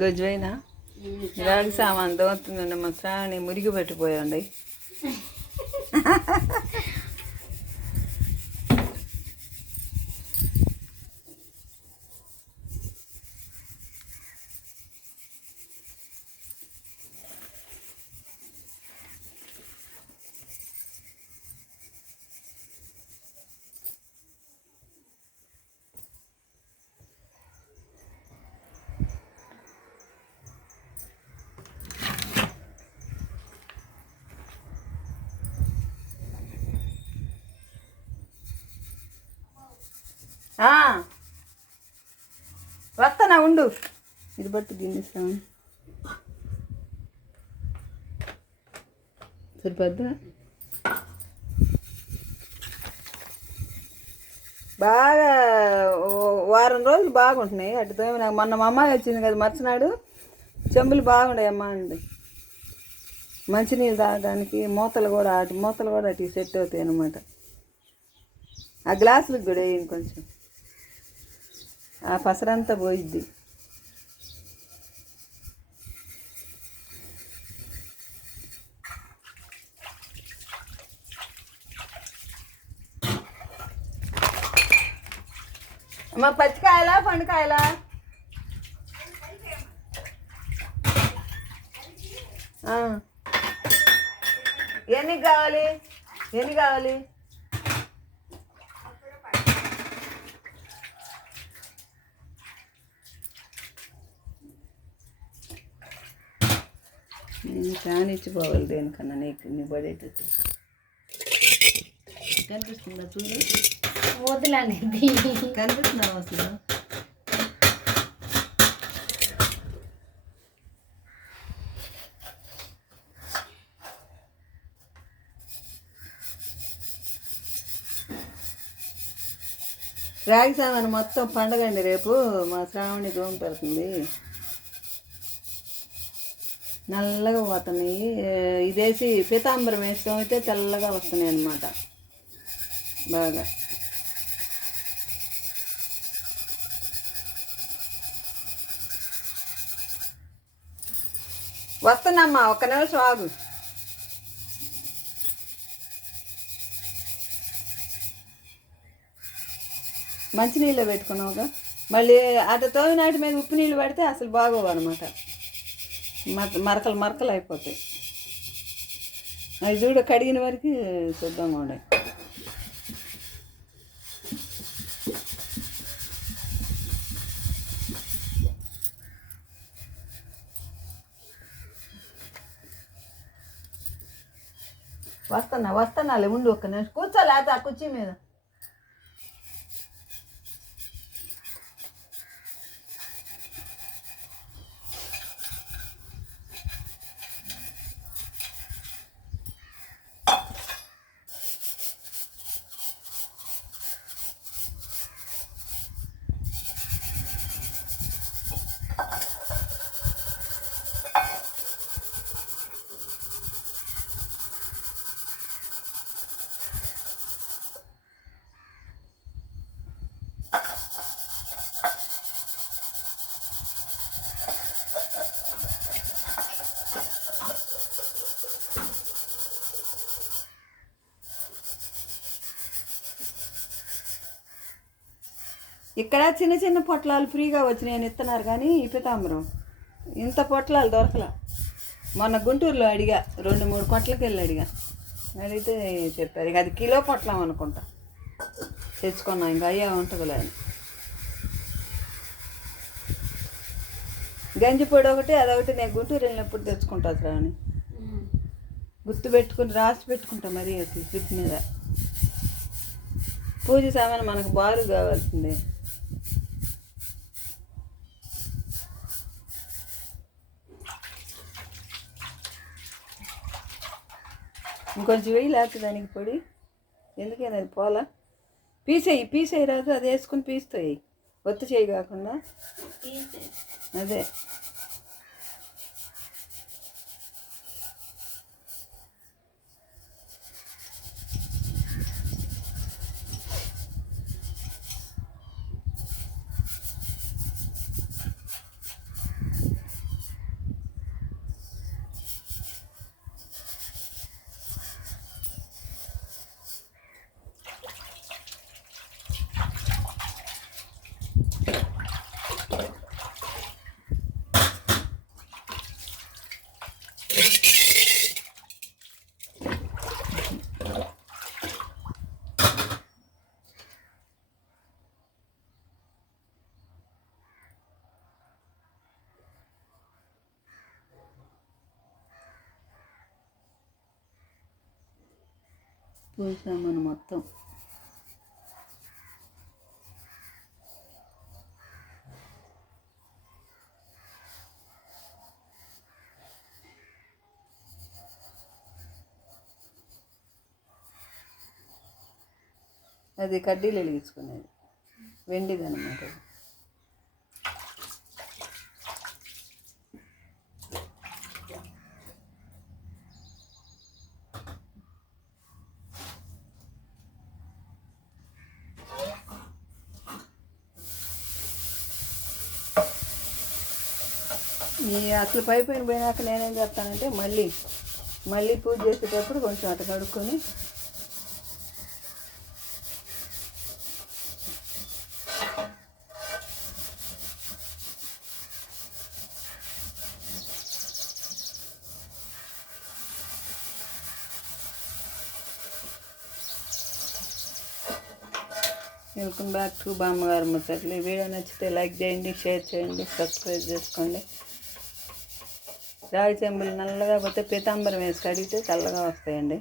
గొజ్జువైనా రాగి సామాన్ దోతుందండి మా శ్రావణి మురిగి పెట్టిపోయండి ఆ. వస్తానా ఉండు. ఇది బట్టి దీన్ని శ్రావణి సరిపోద్దా? బాగా వారం రోజులు బాగుంటున్నాయి. అటు నాకు మొన్న మా అమ్మాయి వచ్చింది కదా మర్చినాడు. చెంబులు బాగున్నాయి అమ్మ అండి మంచినీళ్ళు తాగడానికి మూతలు కూడా అటు మూతలు కూడా అటు సెట్ అవుతాయి అన్నమాట. ఆ గ్లాసులకు కూడా వేయండి కొంచెం. ఆ పసరంతా పోయిద్ది. అమ్మ పచ్చికాయలా పండుకాయలా? ఎన్ని కావాలి? ఎన్ని కావాలి? నేను కానిచ్చిపోవాలి దేనికన్నా నీకు నీ పడేటట్టు కనిపిస్తుందా చూడు? వదిలనేది కనిపిస్తున్నావు అసలు? రాగి సామాన్ మొత్తం పండగ అండి రేపు. మా శ్రావణి దోమ పెడుతుంది. నల్లగా పోతున్నాయి. ఇదేసి పీతాంబరం వేస్తాం అయితే తెల్లగా వస్తున్నాయి అన్నమాట. బాగా. వస్తున్నామ్మా ఒక్క నెల సాగు మంచినీళ్ళు పెట్టుకున్నావుగా. మళ్ళీ అటు తోవి నాటి మీద ఉప్పు నీళ్ళు పడితే అసలు బాగోవు అనమాట మరకలు మరకలు అయిపోతాయి. అవి చూడ కడిగిన వరకు సిద్ధంగా ఉండే. వస్తున్నా వస్తున్నా ఉండి ఒక్క నిమిషం. కూర్చోలే ఆ కుర్చీ మీద. ఇక్కడ చిన్న చిన్న పొట్లాలు ఫ్రీగా వచ్చినాయని ఇస్తున్నారు కానీ ఈ పితాంబరం. ఇంత పొట్లాలు దొరకల. మొన్న గుంటూరులో అడిగా రెండు మూడు పొట్లకి వెళ్ళి అడిగా. అడిగితే చెప్పారు ఇక అది కిలో పొట్లం అనుకుంటా. తెచ్చుకున్నాం ఇంకా అయ్యా ఉంటుందిలే అని. గంజి పొడి ఒకటి అదొకటి నేను గుంటూరు వెళ్ళినప్పుడు తెచ్చుకుంటా శ్రావణి గుర్తు పెట్టుకుని రాసి పెట్టుకుంటా మరి అది స్లిప్ మీద. పూజ సామాన్ మనకు బారు కావాల్సిందే. ఇంకొంచెం వెయ్యి లేకపోతే దానికి పొడి. ఎందుకని అది పోలా? పీసేయి పీసేయి రాదు అది వేసుకుని పీస్తాయి ఒత్తు చేయి కాకుండా. అదే. పోసామని మొత్తం అది కడ్డీలు వెలిగించుకునేది. వెండిది అనమాట ఈ అసలు పై పైన పోయినాక నేనేం చేస్తానంటే మళ్ళీ మళ్ళీ పూజ చేసేటప్పుడు కొంచెం అటు కడుక్కొని వెల్కమ్ బ్యాక్ టు బామ్మగారు ముచ్చట్లు. ఈ వీడియో నచ్చితే లైక్ చేయండి షేర్ చేయండి సబ్స్క్రైబ్ చేసుకోండి. రాగి చెంబులు నల్లగా పోతే పీతాంబరం వేసి కడిగితే చల్లగా వస్తాయండి.